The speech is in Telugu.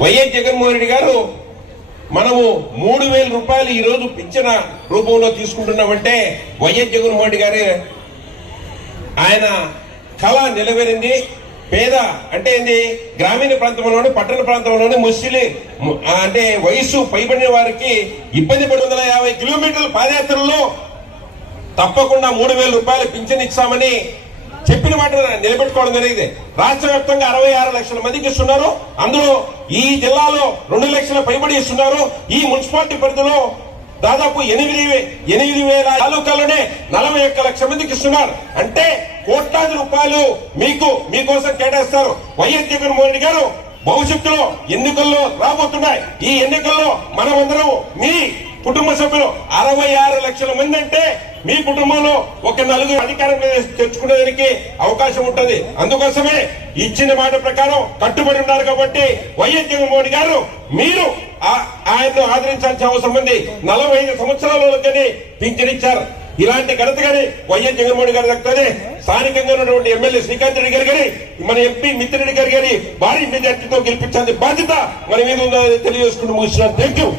వైఎస్ జగన్మోహన్ రెడ్డి గారు మనము 3,000 రూపాయలు ఈ రోజు పింఛన రూపంలో తీసుకుంటున్నామంటే వైఎస్ జగన్మోహన్ రెడ్డి గారు ఆయన కళ నిలవేరింది. పేద అంటే ఏంది, గ్రామీణ ప్రాంతంలోని పట్టణ ప్రాంతంలోని ముస్లిం అంటే వయసు పైబడిన వారికి ఇబ్బంది పడి 150 కిలోమీటర్ల పాదయాత్రలో తప్పకుండా 3,000 రూపాయలు పింఛన్ ఇచ్చామని చెప్పిన మాట నిలబెట్టుకోవడం జరిగింది. రాష్ట్ర వ్యాప్తంగా 66 లక్షల మందికి ఇస్తున్నారు. అందులో ఈ జిల్లాలో 2 లక్షల పైబడి ఇస్తున్నారు. ఈ మున్సిపాలిటీ పరిధిలో దాదాపు 8,000 తాలూకాలోనే 41 లక్షల మందికి ఇస్తున్నారు. అంటే కోట్లాది రూపాయలు మీకోసం కేటాయిస్తారు. వైఎస్ జగన్మోహన్ రెడ్డి గారు భవిష్యత్తులో ఎన్నికల్లో రాబోతున్నాయి. ఈ ఎన్నికల్లో మనమందరం మీ కుటుంబ సభ్యులు 66 లక్షల మంది అంటే మీ కుటుంబంలో ఒక 4 అధికారం తెచ్చుకునేదానికి అవకాశం ఉంటుంది. అందుకోసమే ఇచ్చిన మాట ప్రకారం కట్టుబడి ఉన్నారు. కాబట్టి వైఎస్ జగన్మోహన్ గారు మీరు ఆయన్ను ఆదరించాల్సిన అవసరం ఉంది. 45 సంవత్సరాలలోనే పింఛనిచ్చారు. ఇలాంటి ఘనతగానే వైఎస్ జగన్మోహన్ గారు దక్కుతుంది. స్థానికంగా ఉన్నటువంటి ఎమ్మెల్యే శ్రీకాంత్ రెడ్డి గారు గారి, మన ఎంపీ మిత్రెడ్డి గారు గారి భారీ మెజార్టీతో గెలిపించాల్సిన బాధ్యత మన మీద ఉందో తెలియజేసుకుంటూ ముగిస్తున్నాను. Thank you.